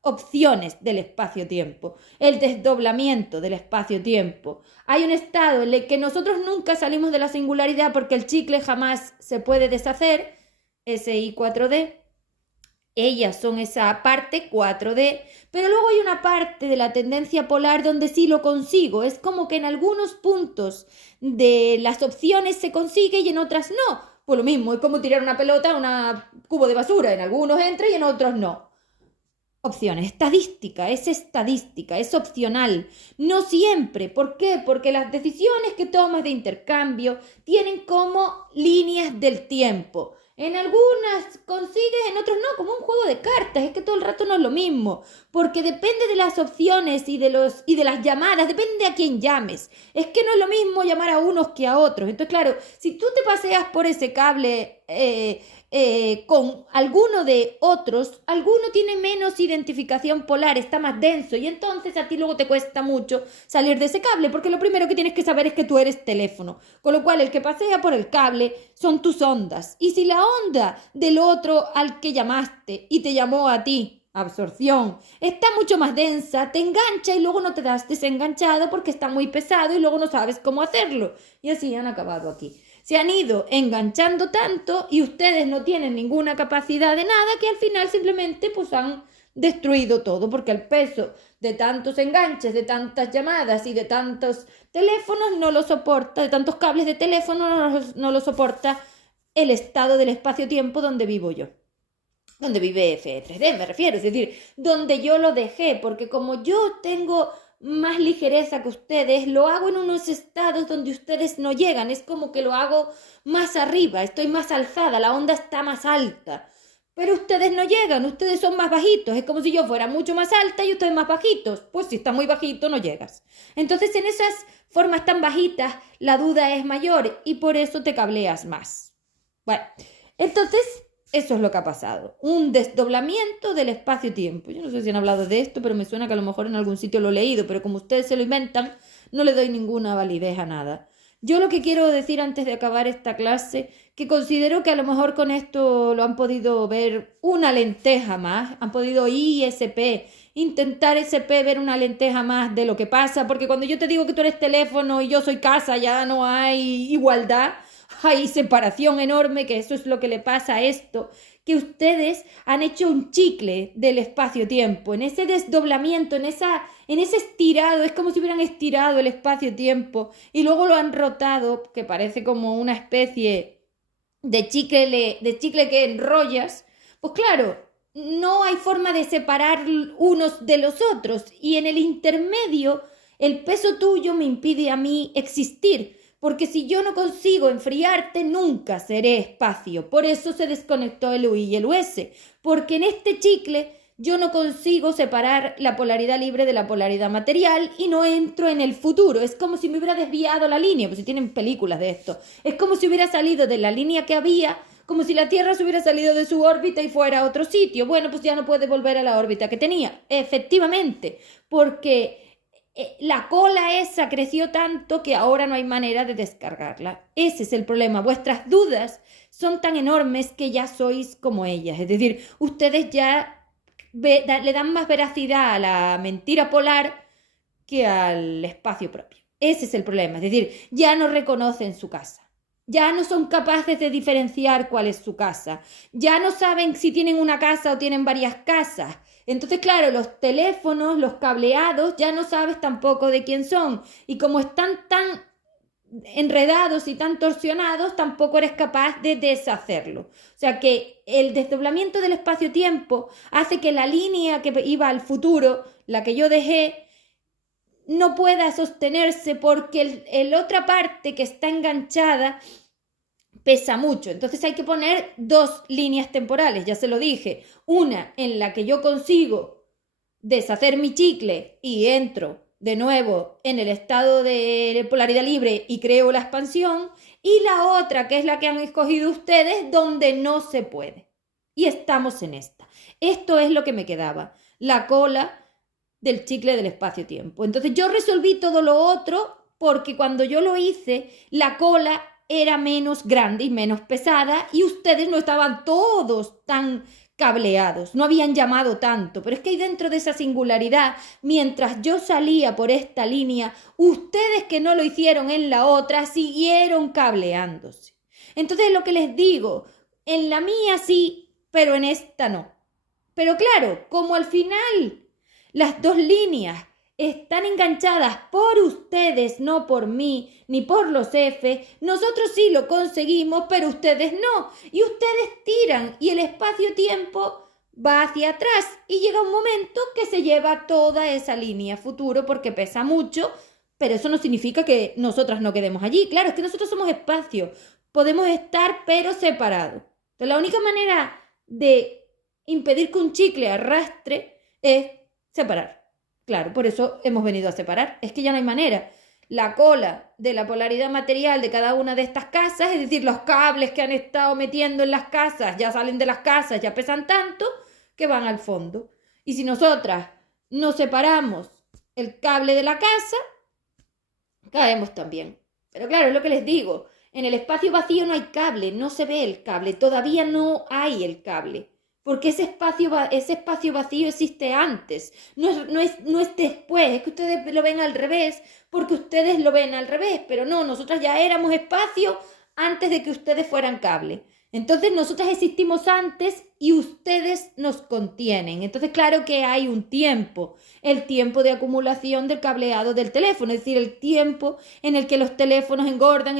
opciones del espacio-tiempo, el desdoblamiento del espacio-tiempo. Hay un estado en el que nosotros nunca salimos de la singularidad porque el chicle jamás se puede deshacer, SI4D. Ellas son esa parte 4D, pero luego hay una parte de la tendencia polar donde sí lo consigo. Es como que en algunos puntos de las opciones se consigue y en otras no. Pues lo mismo, es como tirar una pelota a un cubo de basura. En algunos entra y en otros no. Opciones. Estadística, es opcional. No siempre. ¿Por qué? Porque las decisiones que tomas de intercambio tienen como líneas del tiempo. En algunas consigues, en otros no, como un juego de cartas. Es que todo el rato no es lo mismo. Porque depende de las opciones y de las llamadas, depende a quién llames. Es que no es lo mismo llamar a unos que a otros. Entonces, claro, si tú te paseas por ese cable con alguno de otros, alguno tiene menos identificación polar, está más denso y entonces a ti luego te cuesta mucho salir de ese cable porque lo primero que tienes que saber es que tú eres teléfono, con lo cual el que pasea por el cable son tus ondas y si la onda del otro al que llamaste y te llamó a ti, absorción, está mucho más densa, te engancha y luego no te das desenganchado porque está muy pesado y luego no sabes cómo hacerlo y así han acabado aquí. Se han ido enganchando tanto y ustedes no tienen ninguna capacidad de nada que al final simplemente pues han destruido todo porque el peso de tantos enganches, de tantas llamadas y de tantos teléfonos no lo soporta, de tantos cables de teléfono no lo soporta el estado del espacio-tiempo donde vivo yo. Donde vive FE3D me refiero, es decir, donde yo lo dejé, porque como yo tengo más ligereza que ustedes, lo hago en unos estados donde ustedes no llegan, es como que lo hago más arriba, estoy más alzada, la onda está más alta, pero ustedes no llegan, ustedes son más bajitos, es como si yo fuera mucho más alta y ustedes más bajitos, pues si está muy bajito no llegas. Entonces en esas formas tan bajitas la duda es mayor y por eso te cableas más. Bueno, entonces eso es lo que ha pasado, un desdoblamiento del espacio-tiempo. Yo no sé si han hablado de esto, pero me suena que a lo mejor en algún sitio lo he leído, pero como ustedes se lo inventan, no le doy ninguna validez a nada. Yo lo que quiero decir antes de acabar esta clase, que considero que a lo mejor con esto lo han podido ver una lenteja más, han podido ISP, intentar SP ver una lenteja más de lo que pasa, porque cuando yo te digo que tú eres teléfono y yo soy casa, ya no hay igualdad. Hay separación enorme, que eso es lo que le pasa a esto, que ustedes han hecho un chicle del espacio-tiempo, en ese desdoblamiento, en ese estirado, es como si hubieran estirado el espacio-tiempo y luego lo han rotado, que parece como una especie de chicle que enrollas, pues claro, no hay forma de separar unos de los otros y en el intermedio el peso tuyo me impide a mí existir. Porque si yo no consigo enfriarte, nunca seré espacio. Por eso se desconectó el UI y el US. Porque en este chicle yo no consigo separar la polaridad libre de la polaridad material y no entro en el futuro. Es como si me hubiera desviado la línea, pues si tienen películas de esto. Es como si hubiera salido de la línea que había, como si la Tierra se hubiera salido de su órbita y fuera a otro sitio. Bueno, pues ya no puede volver a la órbita que tenía. Efectivamente, porque la cola esa creció tanto que ahora no hay manera de descargarla. Ese es el problema. Vuestras dudas son tan enormes que ya sois como ellas. Es decir, ustedes ya le dan más veracidad a la mentira polar que al espacio propio. Ese es el problema. Es decir, ya no reconocen su casa. Ya no son capaces de diferenciar cuál es su casa. Ya no saben si tienen una casa o tienen varias casas. Entonces, claro, los teléfonos, los cableados, ya no sabes tampoco de quién son. Y como están tan enredados y tan torsionados, tampoco eres capaz de deshacerlo. O sea que el desdoblamiento del espacio-tiempo hace que la línea que iba al futuro, la que yo dejé, no pueda sostenerse porque el otra parte que está enganchada pesa mucho. Entonces hay que poner dos líneas temporales, ya se lo dije. Una en la que yo consigo deshacer mi chicle y entro de nuevo en el estado de polaridad libre y creo la expansión. Y la otra, que es la que han escogido ustedes, donde no se puede. Y estamos en esta. Esto es lo que me quedaba. La cola del chicle del espacio-tiempo. Entonces yo resolví todo lo otro porque cuando yo lo hice, la cola era menos grande y menos pesada y ustedes no estaban todos tan cableados, no habían llamado tanto, pero es que ahí dentro de esa singularidad, mientras yo salía por esta línea, ustedes que no lo hicieron en la otra, siguieron cableándose. Entonces lo que les digo, en la mía sí, pero en esta no. Pero claro, como al final las dos líneas están enganchadas por ustedes, no por mí, ni por los F, nosotros sí lo conseguimos, pero ustedes no. Y ustedes tiran y el espacio-tiempo va hacia atrás y llega un momento que se lleva toda esa línea futuro porque pesa mucho, pero eso no significa que nosotras no quedemos allí. Claro, es que nosotros somos espacio, podemos estar pero separados. Entonces, la única manera de impedir que un chicle arrastre es separar. Claro, por eso hemos venido a separar. Es que ya no hay manera. La cola de la polaridad material de cada una de estas casas, es decir, los cables que han estado metiendo en las casas, ya salen de las casas, ya pesan tanto que van al fondo. Y si nosotras nos separamos el cable de la casa, caemos también. Pero claro, es lo que les digo. En el espacio vacío no hay cable, no se ve el cable, todavía no hay el cable. Porque ese espacio vacío existe antes, no es después, es que ustedes lo ven al revés, porque ustedes lo ven al revés, pero no, nosotras ya éramos espacio antes de que ustedes fueran cable. Entonces nosotras existimos antes y ustedes nos contienen. Entonces claro que hay un tiempo, el tiempo de acumulación del cableado del teléfono, es decir, el tiempo en el que los teléfonos engordan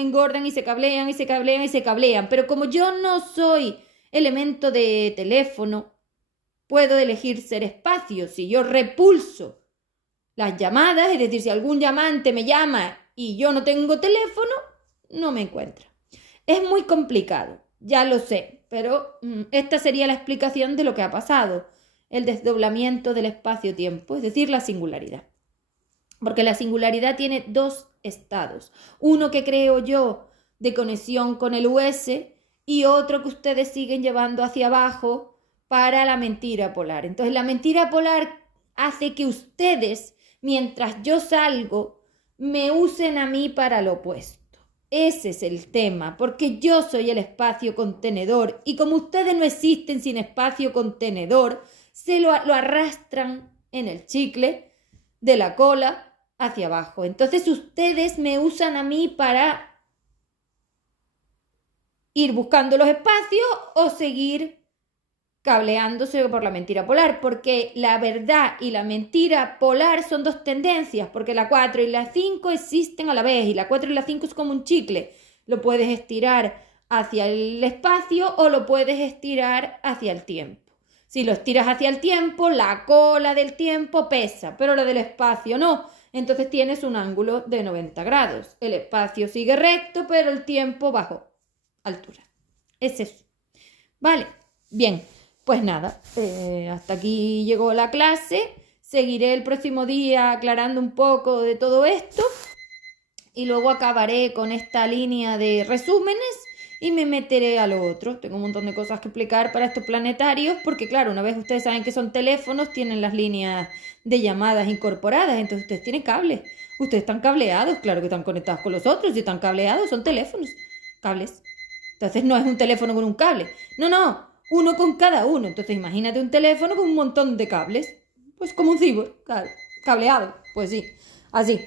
y se cablean y se cablean y se cablean. Pero como yo no soy elemento de teléfono, puedo elegir ser espacio. Si yo repulso las llamadas, es decir, si algún llamante me llama y yo no tengo teléfono, no me encuentra. Es muy complicado, ya lo sé, pero esta sería la explicación de lo que ha pasado, el desdoblamiento del espacio-tiempo, es decir, la singularidad. Porque la singularidad tiene dos estados. Uno que creo yo de conexión con el US y otro que ustedes siguen llevando hacia abajo para la mentira polar. Entonces la mentira polar hace que ustedes, mientras yo salgo, me usen a mí para lo opuesto. Ese es el tema, porque yo soy el espacio contenedor y como ustedes no existen sin espacio contenedor, se lo arrastran en el chicle de la cola hacia abajo. Entonces ustedes me usan a mí para ir buscando los espacios o seguir cableándose por la mentira polar, porque la verdad y la mentira polar son dos tendencias, porque la 4 y la 5 existen a la vez, y la 4 y la 5 es como un chicle, lo puedes estirar hacia el espacio o lo puedes estirar hacia el tiempo. Si lo estiras hacia el tiempo, la cola del tiempo pesa, pero la del espacio no, entonces tienes un ángulo de 90 grados, el espacio sigue recto, pero el tiempo bajo altura. Es eso. Vale, bien. Pues nada, hasta aquí llegó la clase. Seguiré el próximo día aclarando un poco de todo esto y luego acabaré con esta línea de resúmenes y me meteré a lo otro. Tengo un montón de cosas que explicar para estos planetarios porque claro, una vez ustedes saben que son teléfonos, tienen las líneas de llamadas incorporadas, entonces ustedes tienen cables. Ustedes están cableados, claro que están conectados con los otros y están cableados, son teléfonos, cables. Entonces no es un teléfono con un cable, no. Uno con cada uno. Entonces imagínate un teléfono con un montón de cables. Pues como un cyborg, cableado. Pues sí, así.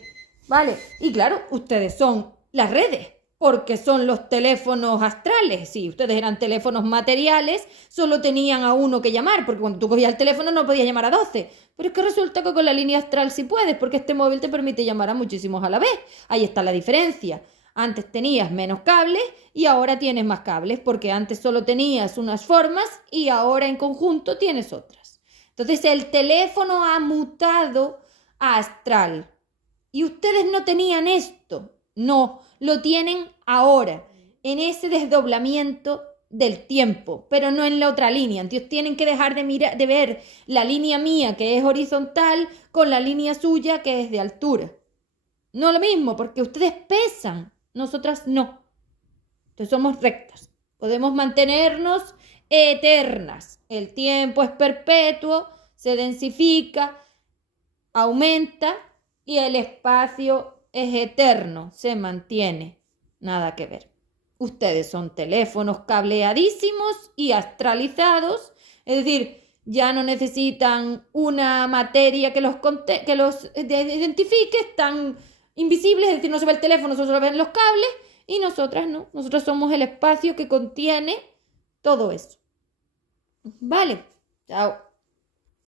Vale. Y claro, ustedes son las redes, porque son los teléfonos astrales. Si ustedes eran teléfonos materiales, solo tenían a uno que llamar, porque cuando tú cogías el teléfono no podías llamar a 12. Pero es que resulta que con la línea astral sí puedes, porque este móvil te permite llamar a muchísimos a la vez. Ahí está la diferencia. Antes tenías menos cables y ahora tienes más cables, porque antes solo tenías unas formas y ahora en conjunto tienes otras. Entonces el teléfono ha mutado a astral. Y ustedes no tenían esto. No, lo tienen ahora, en ese desdoblamiento del tiempo, pero no en la otra línea. Entonces tienen que dejar de ver la línea mía, que es horizontal, con la línea suya, que es de altura. No lo mismo, porque ustedes pesan. Nosotras no. Entonces somos rectas. Podemos mantenernos eternas. El tiempo es perpetuo, se densifica, aumenta y el espacio es eterno, se mantiene. Nada que ver. Ustedes son teléfonos cableadísimos y astralizados, es decir, ya no necesitan una materia que los identifique, están invisibles, es decir, no se ve el teléfono, solo se ven los cables, y nosotras no. Nosotros somos el espacio que contiene todo eso. Vale, chao.